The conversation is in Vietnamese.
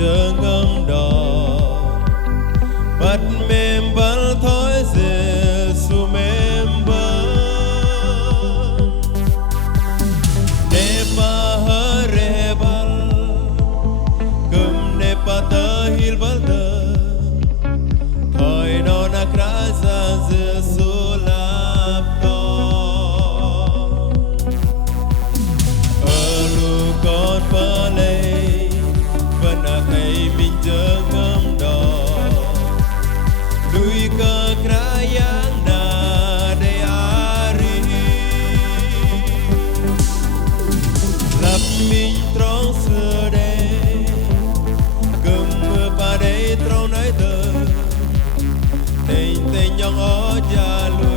giờ ngâm đỏ bắt mềm bal thói Giêsu mềm bal ne pa hare bal kum ne pa ta hil bal da thoi no na krasa Giêsu lap to alu con pa lei vẫn hay mình chờ ngâm đỏ lui ke kerajaan nade hari lap mình trong xưa đây cầm ba đây trong nấy tờ tình tình nhong ó cha lu